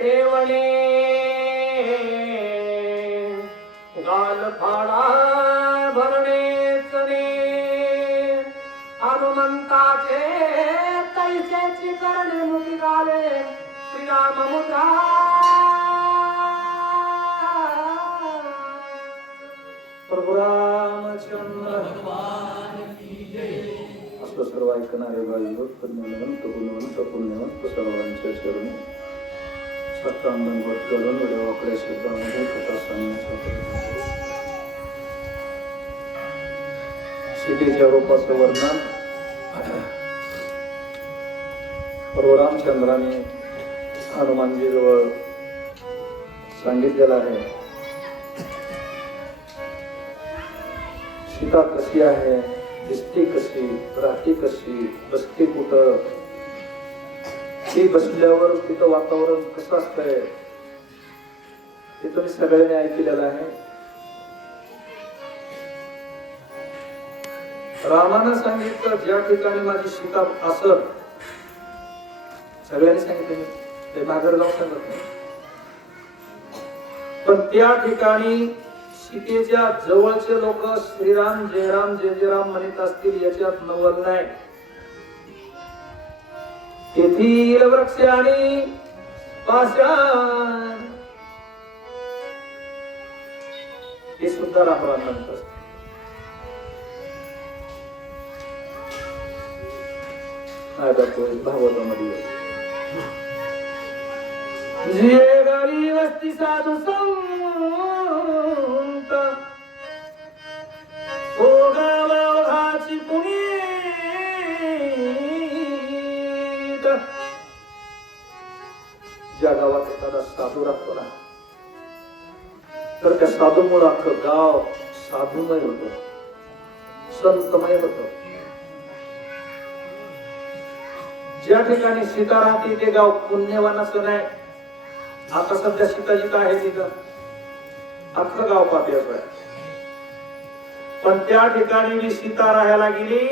ठेवणे. गाल फाडा भरणे चणे. हनुमंताचे तैसेची करणे मुखी गाले. श्रीराम मुद्रा. प्रभू रामचंद्र असं सर्व ऐकणारे बाई पुण्यवंत गुणवंत पुण्यवंत सर्वांच्या शरणी सत्तांगण वर करून वेळेवाकडे शब्दामध्ये कथा सांगण्याचा सीतेच्या रूपाचं वर्णन. प्रभू हनुमानजीजवळ सांगितलेलं आहे. सीता कशी आहे? दिसते कशी? राहते कशी? बसते कुठं? ती बसल्यावर तिथं वातावरण कसं असतंय ते तुम्ही सगळ्यांनी ऐकलेलं आहे. रामानं सांगितलं ज्या ठिकाणी माझी सीता असत सगळ्यांनी सांगितलं ते नागरगाव सांगत नाही. पण त्या ठिकाणी सीतेच्या जवळचे लोक श्रीराम जयराम जय जयराम म्हणत असतील याच्यात नवल नाही. तेथील वृक्ष आणि पाषाण हे सुद्धा रामराम म्हणत असते भागवतामध्ये जे गावी वस्ती साधू संत एखादा साधू तर त्या साधूमुळे अख्खं गाव साधूमय होत. संतमय होत. ज्या ठिकाणी सीता राहते ते गाव पुण्यवान नाही आता सध्या सीता आहे तिथं अख्खं गाव पापियाचं आहे. पण त्या ठिकाणी मी सीता राहायला गेली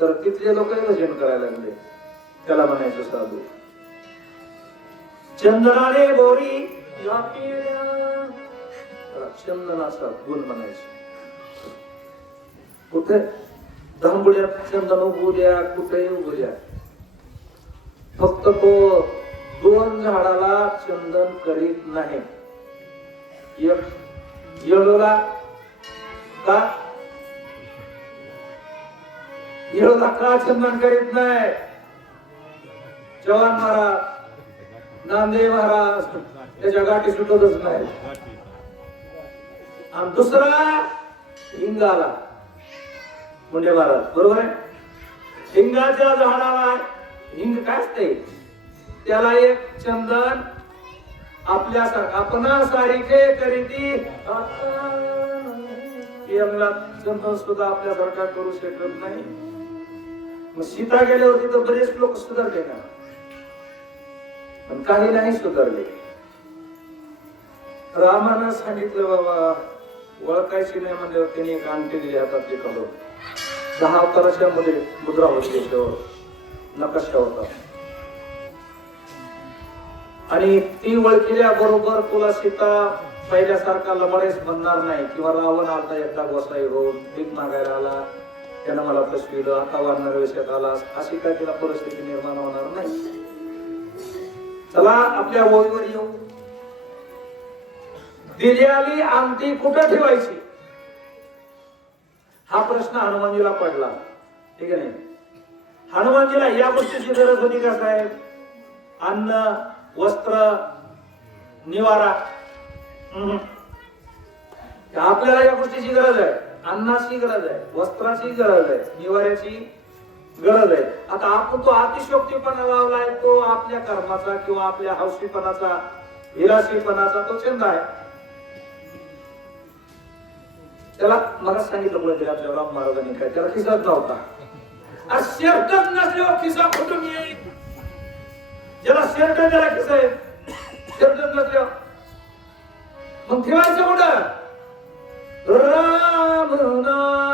तर तिथले लोक भजन करायला लागले. त्याला म्हणायचं साधू चंदनाने बोरी चंदनाचा गुण म्हणायचं. कुठे? धांबुड्या चंदन उगवल्या कुठेही उगवल्या. फक्त तो दोन झाडाला चंदन करीत नाही. येळोला का? येळोला का चंदन करीत नाही? जवान महाराज नांदे महाराज त्याच्या गाठी सुटतच नाही. आणि दुसरा हिंगाला मुंडे महाराज बरोबर आहे? हिंगाच्या झाडाला हिंग काय असते? त्याला एक चंदन आपल्यासारखं आपणासारखे करीती चंदन सुद्धा आपल्यासारखा करू शकत नाही. मग सीता गेल्यावरती तर बरेच लोक सुधारले ना. पण काही नाही सुधारले. रामानं सांगितलं बाबा ओळखायची नाही म्हणजे त्यांनी एक अंगठी दिली हातात ते काढून दहा अवताराच्या मध्ये मुद्रा होती नकाशा होता आणि ती ओळखिल्या बरोबर तुला सीता पहिल्यासारखा लबाडेच बनणार नाही किंवा रावण आता एकदा गोसाई होऊन भीक मागायला आला. त्यानं मला फसविलं आता वाढणार विषयात आला अशी काय तिला परिस्थिती निर्माण होणार नाही? चला आपल्या ओळीवर येऊ. दिल्याली आमटी कुठं ठेवायची? हा प्रश्न हनुमानजीला पडला. ठीक आहे हनुमानजीला या गोष्टीची गरज होती का साहेब? अन्न वस्त्र निवारा. हम्म. आपल्याला या गोष्टीची गरज आहे. अन्नाची गरज आहे. वस्त्राची गरज आहे. निवाऱ्याची गरज आहे. आता आपण तो अतिशोक्तीपणा लावलाय तो आपल्या कर्माचा किंवा आपल्या हौशीपणाचा हिराशीपणाचा तो छंद आहे. त्याला मला सांगितलं पुढे दिला आपल्या राम महाराजांनी काय त्याला खिसाच नव्हता. आज नसल्यावर खिसा कुठून येईल? ज्याला शर्ट त्याला खिसा येईल. शर्टच नसल्यावर. मग ठेवायचं कुठं? राम.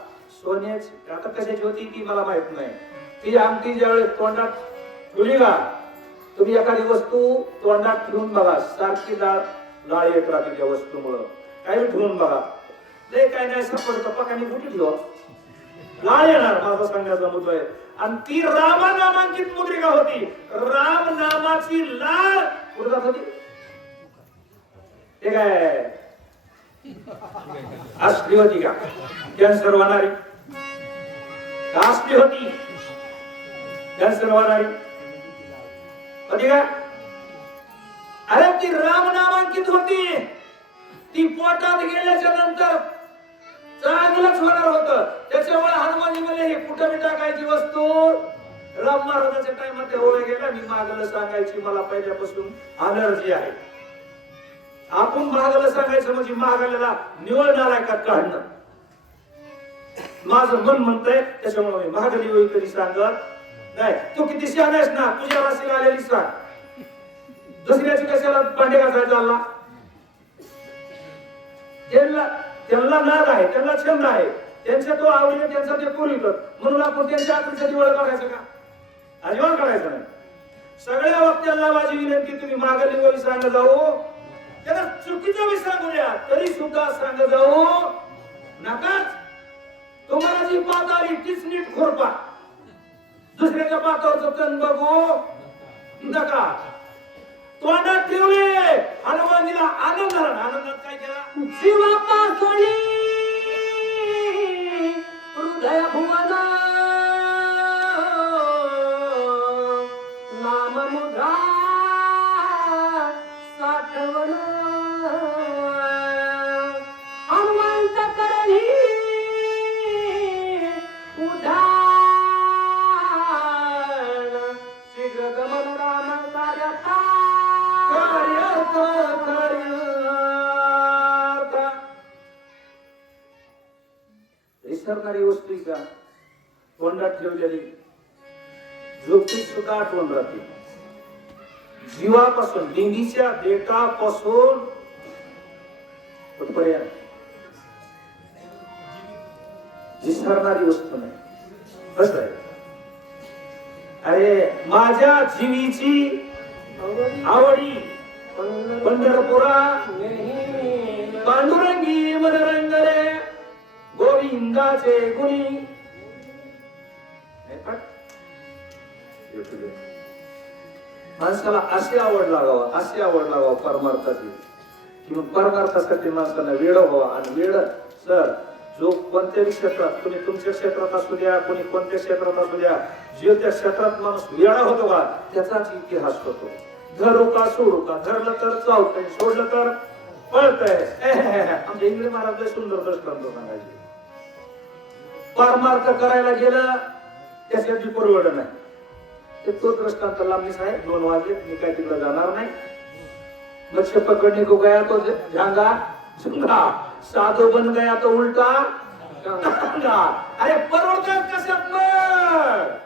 सोन्याची आता कशाची होती ती मला माहीत नाही. ती आमटी ज्यावेळेस तोंडात ठेवली का तुम्ही एखादी वस्तू तोंडात ठेवून बघा सारखी लाळ लाळ येत राहते त्या वस्तूमुळं. काही ठेवून बघा. लय काय नाही सापडतं पकाने कुठे ठेवा. लाळ येणार माझा सांगण्याचा मुद्दा आहे. आणि ती रामा नामांकित मुद्रिका होती. राम नामाची लाळ कुठे जात होती? ते काय? असली होती का? कॅन्सर होणारी. का असली होती? कॅन्सर होणारी. होती का? अरे ती राम नामांकित होती. ती पोटात गेल्याच्यानंतर चांगलंच होणार होत. त्याच्यामुळे हनुमानजी म्हणले हे कुठं मी टाकायची वस्तू? राम महाराजाच्या टाइमात ओळख गेला. मी मागलं सांगायची मला पहिल्यापासून अलर्जी आहे. आपण महागाला सांगायचं म्हणजे महागाल्याला निवडणार आहे का काढणं. माझं मन म्हणतंय त्याच्यामुळे मी महागली होई कधी सांगत नाही. तू किती शहाण आहेस ना तुझ्या राशीला आलेली सांग. दुसऱ्याची कशाला पांडे घासायचा आला त्यांना त्यांना नाद आहे त्यांना छंद आहे. त्यांच्या तो आवडीने त्यांचा ते पुरवित म्हणून आपण त्यांच्या आकृतीसाठी दिवळ काढायचं का? अजिबात काढायचं नाही. सगळ्या वक्त्यांना माझी विनंती तुम्ही मागली वरी सांग जाऊ. त्याला चुकीचं बी सांगू द्या तरी सुद्धा सांग जाऊ नकाच तुम्हाला जी पात आली तीच नीट खोरपा. दुसऱ्याच्या पातावरचं तन बघू. नका. तोंडात ठेवले. हनुमानजीला आनंद झाला. आनंदात काय केला? शिवपासणी हृदय भुवन विसरणारी वस्तू का तोंडात ठेवलेली. झोपीत सुद्धा आठवण राहते. जीवापासून लिंगीच्या देटापासून कुठपर्यंत विसरणारी वस्तू नाही. कसं आहे. अरे माझ्या जीवीची आवडी. पंढरपुरा पांडुरंगी मनरंग गोविंदाचे गुणी. माणसाला अशी आवड लागावा अशी आवड लागावा परमार्थाची कि मग परमार्थासाठी माणसाला वेळ व्हावा आणि वेळ सर जो कोणत्याही क्षेत्रात कोणी तुमच्या क्षेत्रात असू द्या कोणी कोणत्या क्षेत्रात असू द्या जे त्या क्षेत्रात माणूस वेळा होतो का त्याचाच इतिहास होतो धरू का सोडू का धरलं तर चालतंय सोडलं तर पळतंय आमच्या इंग्रज महाराज सुंदर दृष्टांत सांगायचे परमार्थ करायला गेलं त्यासाठी परवड नाही. ते तो दृष्टांत लांबीस आहे दोन वाजले मी काय तिकडे जाणार नाही. मत्स्य पकडणे को गया तो झांगा. झुंगा साधू बन गया तो उलटा. अरे परवडतात कशात मग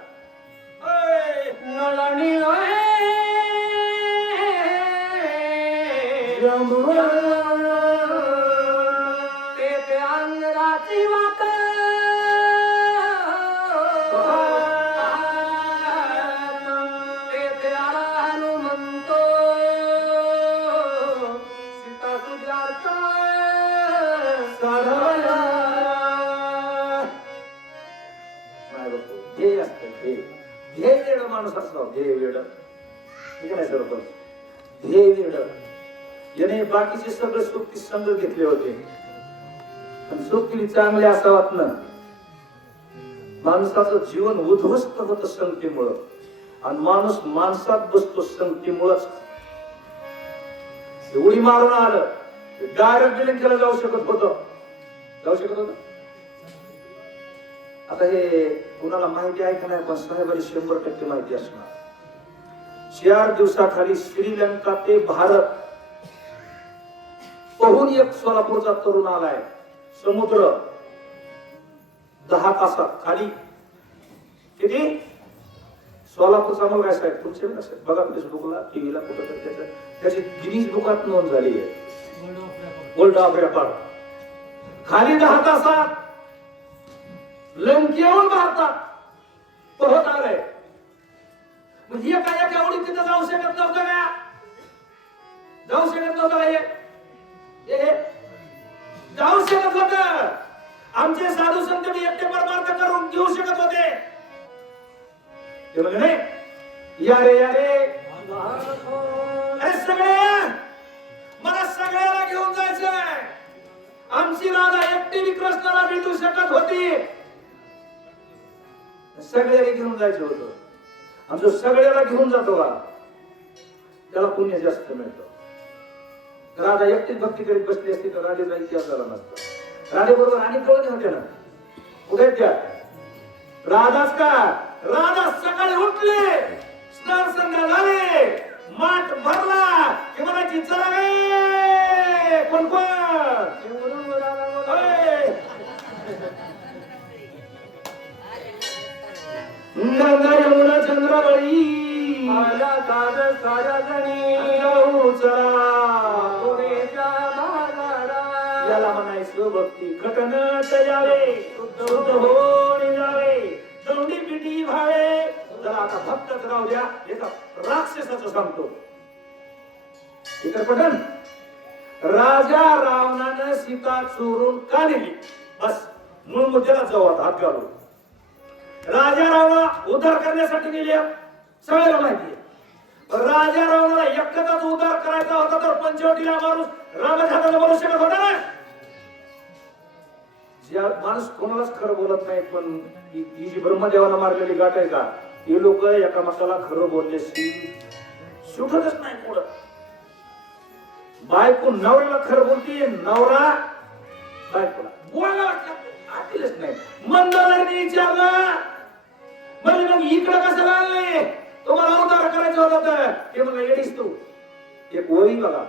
वेड माणूस असतो ध्येय वेड ठीक सरपंच ध्येय वेड याने बाकीचे सगळे सुख संघ घेतले होते. पण सुख चांगले असावात ना. माणसाचं जीवन उद्ध्वस्त होत संगतीमुळं. आणि माणूस माणसात बसतो संगतीमुळंच. उडी मारून आलं डायरेक्ट डिलिंग केलं जाऊ शकत होतं. जाऊ शकत होतं? आता हे कुणाला माहिती आहे का नाही? पण साहेबांनी शंभर टक्के माहिती असणार. चार दिवसाखाली श्रीलंका ते भारत. पहून एक सोलापूरचा तरुण आलाय. समुद्र. दहा तासात खाली. किती? सोलापूरचा मग काय साहेब तुमचे बघा फेसबुकला टीव्हीला कुठं तर त्याचं. त्याची गिनीज बुकात नोंद झाली आहे. वर्ल्ड ऑफ रेकॉर्ड खाली दहा तासात. लंकेहून भारतात. पोहत आलंय. मग म्हणजे एका एका उडीत तिथं जाऊ शकत नव्हतं का? जाऊ शकत नव्हतं का हे? जाऊ शकत होत. आमचे साधू संत एकटे परमार्थ करून घेऊ शकत होते. ते यारे नाही. या रे या रे. अरे सगळे मला सगळ्याला घेऊन जायचंय. आमची राधा एकटी बी कृष्णाला भेटू शकत होती. सगळ्याला घेऊन जायचं होतं. आमचं सगळ्याला घेऊन जातो का? त्याला पुण्य जास्त मिळतं. राधा एकटीच भक्ती करीत बसली असती तर राधेचा इतिहास झाला नसता. राधे बरोबर आणि कळून होते ना? कुठे त्या? राधाच का राधा सकाळी उठले स्नान संध्या झाले माठ भरला की म्हणायची चला कोण कोण? गंगा यमुना चंद्रावळी. आला काल साऱ्या जणी जाऊ चला पुणेच्या भागाला याला म्हणायचं भक्ती खटनट यावे शुद्ध होऊन जावे दौंडी पिटी भावे जरा आता भक्तच राहू द्या राक्षसाचं सांगतो. इतर पठण राजा रावणानं सीता चोरून का नेली बस मूळ मुद्द्याला जाऊ आता हात घालू राजारावला उद्धार करण्यासाठी नेली सगळ्याला माहिती राजा रावणाला एकटाच उद्धार करायचा होता तर पंचवटीला माणूस रामाच्या हाताने बोलू शकत होता ना. ज्या माणूस कोणालाच खरं बोलत नाही पण ही जी ब्रह्मदेवाला मारलेली गाठ आहे का? हे लोक एकामेकाला खरं बोलल्याशी सुटतच नाही पुढं. बायको नवऱ्याला खरं बोलते नवरा बायकोला. बोलायला वाटलं आतीलच नाही. मंदाराने विचारलं म्हणजे मग इकडं कसं लागले तुम्हाला अवतार करायचं होत तर. ते म्हणलं येडीस तू. एक ओळी बघा.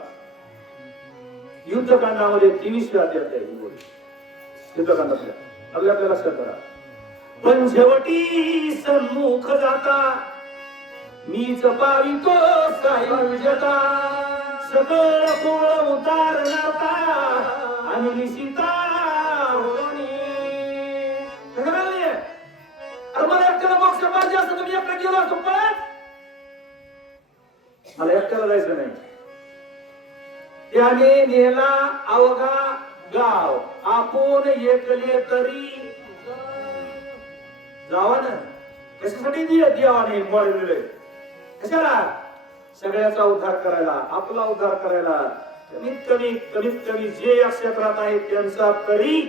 युद्धकांडामध्ये तेवीस वेळा देत आहे ही ओळी युद्धकांडातल्या आपल्या आपल्या लक्षात करा. पण शेवटी सन्मुख जाता. मीच पावितो सायुजता सगळ कोळ उतारणाता. आणि निशिता पाहिजे असं तुम्ही एकटा गेलो असतो पण मला एकट्याला जायचं नाही. त्याने नेला अवघा गाव. आपण एकले तरी जावा ना. कशासाठी दिले देवाने मॉडेल कशाला? सगळ्याचा उद्धार करायला आपला उद्धार करायला. कमीत कमी कमीत कमी जे या क्षेत्रात आहेत त्यांचा तरी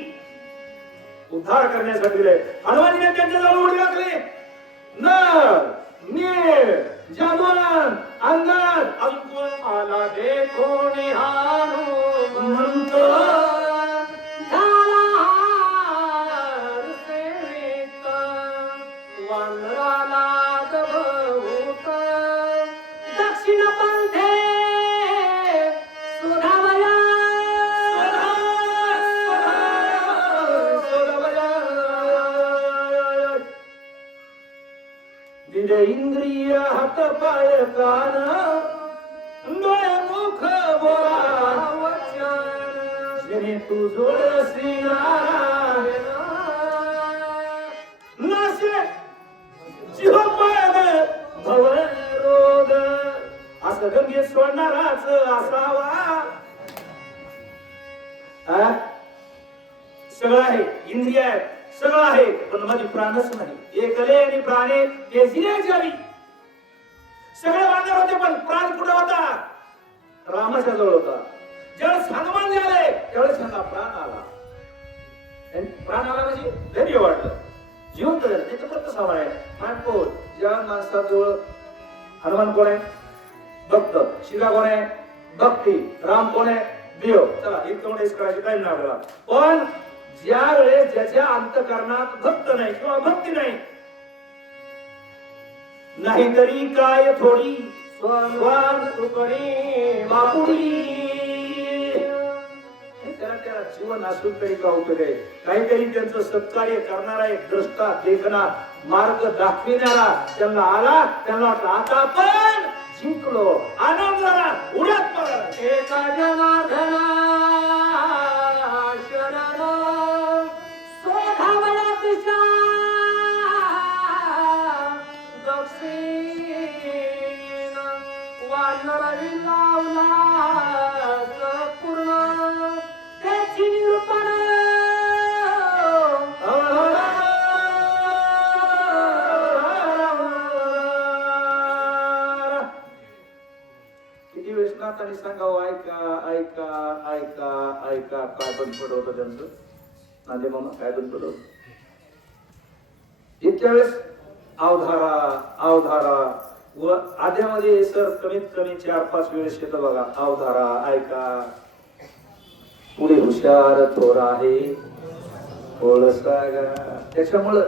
उद्धार करण्यासाठी हनुमानजीने त्यांच्या जवळ उडी लागले नर नीळ जादवन अंगद अजून कोण आला देखून हाणू म्हणतो हात कान डोळे मुख बोला वचन तू जोड श्रीनारायण भव रोग असं गंगेत सोडणाराच असावा सगळं आहे इंद्रिय आहे सगळं आहे पण माझी प्राणच नाही. एकले आणि प्राणे ते जिने जावी. सगळे बांधव होते पण प्राण कुठे होता? रामाच्या जवळ होता. ज्यावेळेस हनुमान झाले त्यावेळेस त्यांना प्राण आला. प्राण आला म्हणजे धैर्य वाटलं जिवंत त्याचं फक्त सवाय आहे. मानपोर ज्या माणसाजवळ हनुमान कोण आहे? भक्त. शिवा कोण आहे? भक्ती. राम कोण आहे? देव चला इतकं मोठे करायची टाइम नाही आपल्याला पण ज्या वेळेस ज्याच्या अंतकरणात भक्त नाही किंवा भक्ती नाही नाहीतरी काय थोडी? जीवन असून तरी का उपयोग आहे? काहीतरी त्यांचं सत्कार्य करणारा एक द्रष्टा देखना मार्ग दाखविणारा त्यांना आला त्यांना वाटलं आता आपण जिंकलो. आनंद झाला उड्यात मारा एका जनार्दना वानरावी लावला. पूर्ण त्याची निरूपण. किती सांगावं ऐका ऐका ऐका ऐका काय बंद पडवतं त्यांचं? नांदे मामा काय बंद पडवत? इतक्या वेळेस अवधारा अवधारा व आध्यामध्ये सर कमीत कमी चार पाच वेळेस येतं बघा. अवधारा ऐका. पुढे हुशार थोर आहे. त्याच्यामुळं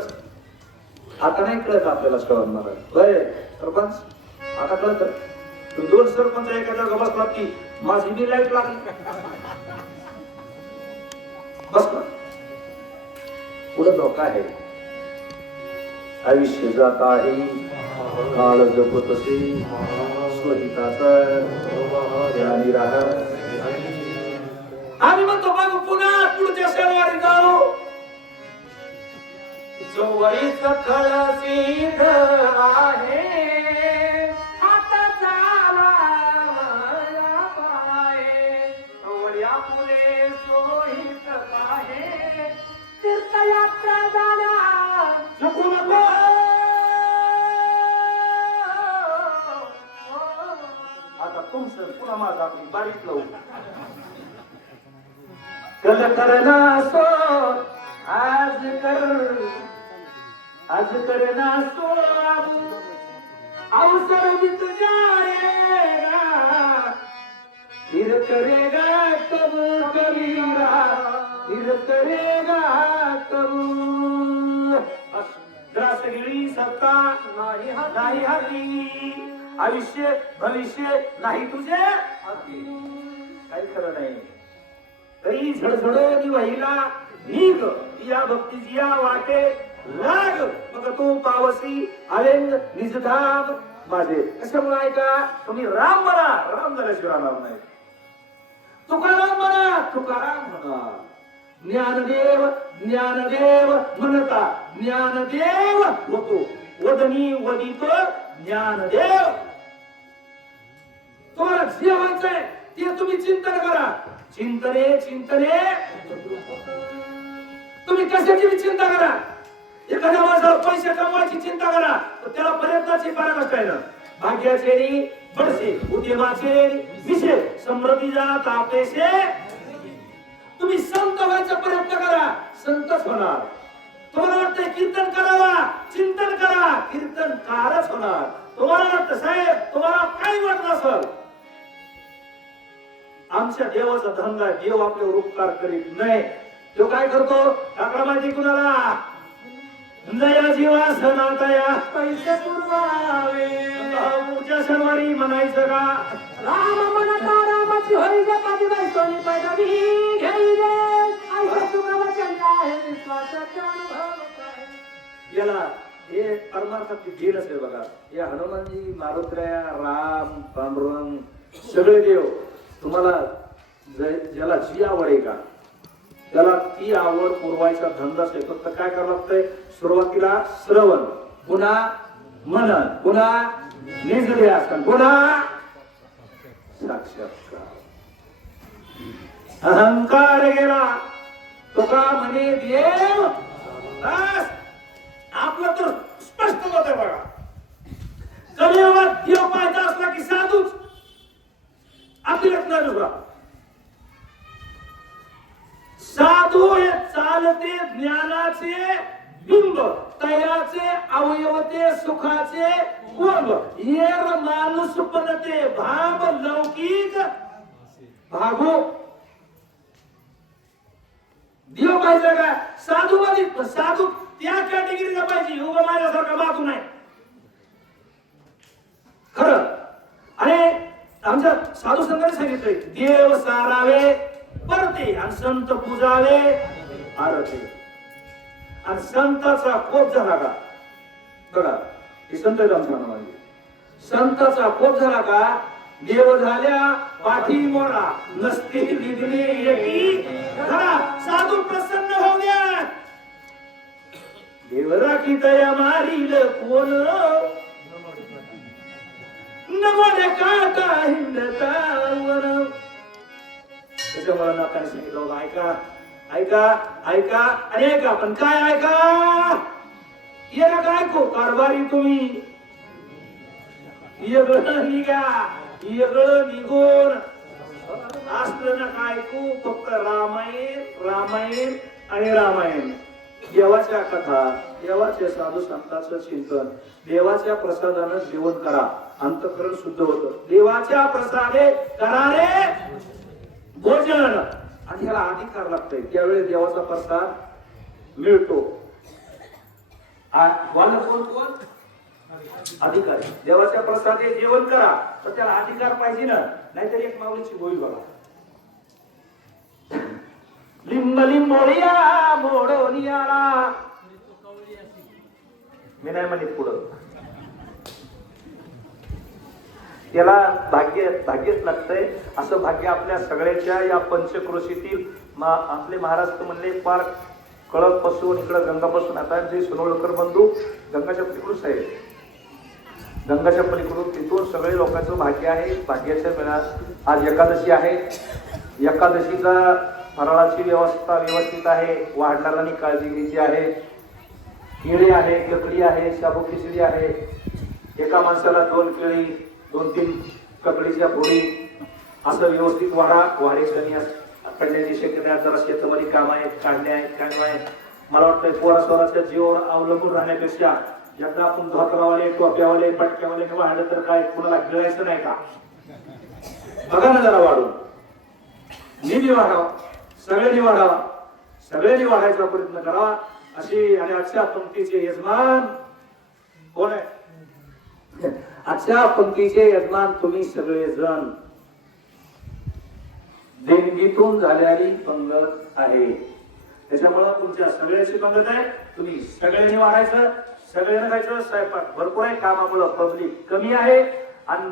आता नाही कळत आपल्याला श्रवण महाराज बरे सरपंच आता कळत. दोन सरपंच एका जागा बसला की माझी मी लाइट लागली. बसला पुढे धोका आहे. आयुष्य जात आहे. काळ जपत असे स्वहिताचा ध्यानी राहा। आम्ही म्हणतो बघ पुन्हा पुढच्या शनिवारी जाऊ। जो जोवरीच कळसीध आहे तुमचं पुन्हा माझा आपली बारीक लावू. कल करना सो आज कर आज करना सो अब अवसर बीत जाएगा फिर करेगा कब कबीरा फिर करेगा कब द्रासगिरी सत्ता नाही हाती. आयुष्य भविष्य नाही तुझे. काही खरं नाही. तरी झडझड वहिला निघ. या भक्तीची या वाटे. लाग. मग तू पावसी आवेंद निजधाम माझे. कशामुळे ऐका? तुम्ही राम म्हणा. राम झाल्याशिवाय राम नाही. तुकाराम म्हणा. तुकाराम म्हणा. ज्ञानदेव ज्ञानदेव म्हणता. ज्ञानदेव होतो. वदनी वदित ज्ञानदेव. तुम्हाला जे व्हायचंय ते तुम्ही चिंतन करा. चिंतने चिंतने. तुम्ही कशाची बी चिंता करा. एखाद्या माणसाला पैसे कमवायची चिंता करा तर त्याला प्रयत्नाची कारण काय ना भाग्याचे नी बडसे उद्यमाचे विषय समृद्धीचा तापेशे तुम्ही संत व्हायचा प्रयत्न करा संतच होणार. तुम्हाला वाटतं कीर्तन करावा चिंतन करा कीर्तन कारच होणार. तुम्हाला वाटतं साहेब तुम्हाला काही वाटत असल आमच्या देवाचा धंदा आहे. देव आपल्यावर उपकार करीत नाही. तो काय करतो? टाकला माहिती कुणाला? जया जीवा सनातया पैसे पुरवावे. पुढच्या शनिवारी म्हणायचं का? राम म्हणता रामाची होई गे पाठी बाई सोनी पैदवी घेई रे. ऐसे तुला वचन आहे विश्वासाचा अनुभव याला हे परमार्थातली धीरच आहे बघा. या हनुमानजी मारुत्र्या राम पांडुरंग सगळे देव तुम्हाला ज्याला जी आवड आहे का त्याला ती आवड पुरवायचा धंदा आहे फक्त काय करावं लागतंय? सुरुवातीला श्रवण. पुन्हा मनन. पुन्हा निजले निजध्यासन पुन्हा साक्षात्कार. अहंकार गेला. तो का म्हणे देव आपलं तर स्पष्ट होत आहे बघा. कलियुगात देव पाहायचा असला की साधूच. अतिरेक नाही साधू हे चालते ज्ञानाचे बिंब तयाचे अवयवते सुखाचे कुंभ येर माणूस बनते भाव लौकिक भागो. देव पाहिजे का? साधू मध्ये साधू त्या कॅटेगरीला पाहिजे. उभं माझ्यासारखा बाजू नाही. खरं. अरे आमच्या साधू संघाने सांगितलंय देव सारावे परते आणि संत पूजावे. आरते. आणि संताचा कोप झाला का? बघा हे संत रामचंद्र म्हणजे संताचा कोप झाला का? देव झाल्या पाठी मोरा नसते विघ्ने येती. साधू प्रसन्न होऊ द्या देव राखी तया मारील कोण? त्याच्यामुळे नाकाने सांगितलं बाबा, ऐका ऐका ऐका आणि ऐका पण काय ऐका ये ना काय ऐकू कारभारी तुम्ही येगळं निघा येगळं निघून असलं ना काय ऐकू फक्त रामायण रामायण आणि रामायण देवाच्या कथा देवाचे साधू संतांचं चिंतन देवाच्या प्रसादानं जेवण करा. अंतकरण शुद्ध होतं. देवाच्या प्रसादे करारे भोजन. आणि ह्याला अधिकार लागतोय. त्यावेळी देवाचा प्रसाद मिळतो. आ- कोण कोण? अधिकारी. देवाच्या प्रसादे जेवण करा. तर त्याला अधिकार पाहिजे ना. नाहीतर एक माऊलीची होईल बघा. लिंब लिंबोळिया मोडोनियाला. मी नाही म्हणित पुढं. त्याला भाग्य भाग्यच लागतंय. असं भाग्य आपल्या सगळ्याच्या या पंचक्रोशीतील मा- आपले महाराष्ट्र म्हणले पार कळपपासून इकडं गंगापासून आता जे सोनवळकर बंधू गंगाच्या पलीकडून आहे गंगाच्या पलीकडून तिथून सगळे लोकांचं भाग्य आहे. भाग्याच्या वेळा आज एकादशी आहे. एकादशीचा फराळाची व्यवस्था व्यवस्थित आहे. वाढणाऱ्यांनी काळजी घ्यायची आहे. केळी आहे ककडी आहे शाबू खिचडी आहे. एका माणसाला दोन केळी दोन तीन ककडीच्या फोडी असं व्यवस्थित वाढा वाढेक्षणी पडण्याची शक्यता जरा शेतामध्ये काम आहेत काढणे आहेत काय आहेत. मला वाटतं पोरा स्वराच्या जीवावर अवलंबून राहण्यापेक्षा ज्यांना आपण धोतरावाले टोप्यावाले पटक्यावाले वाढलं तर काय कुणाला गिळायचं नाही का? बघा ना जरा वाढून. निधी वाढावा. सगळ्यांनी वाढावा. सगळ्यांनी वाढायचा प्रयत्न करावा अशी आणि आजच्या पंक्तीचे यजमान कोण आहे? आजच्या पंक्तीचे यजमान तुम्ही सगळे जण देणगीतून झालेली पंगत आहे. त्याच्यामुळं तुमच्या सगळ्याची पंगत आहे. तुम्ही सगळ्यांनी वाढायचं सगळ्यांना खायचं स्वयंपाक भरपूर आहे. कामामुळं पब्लिक कमी आहे. आणि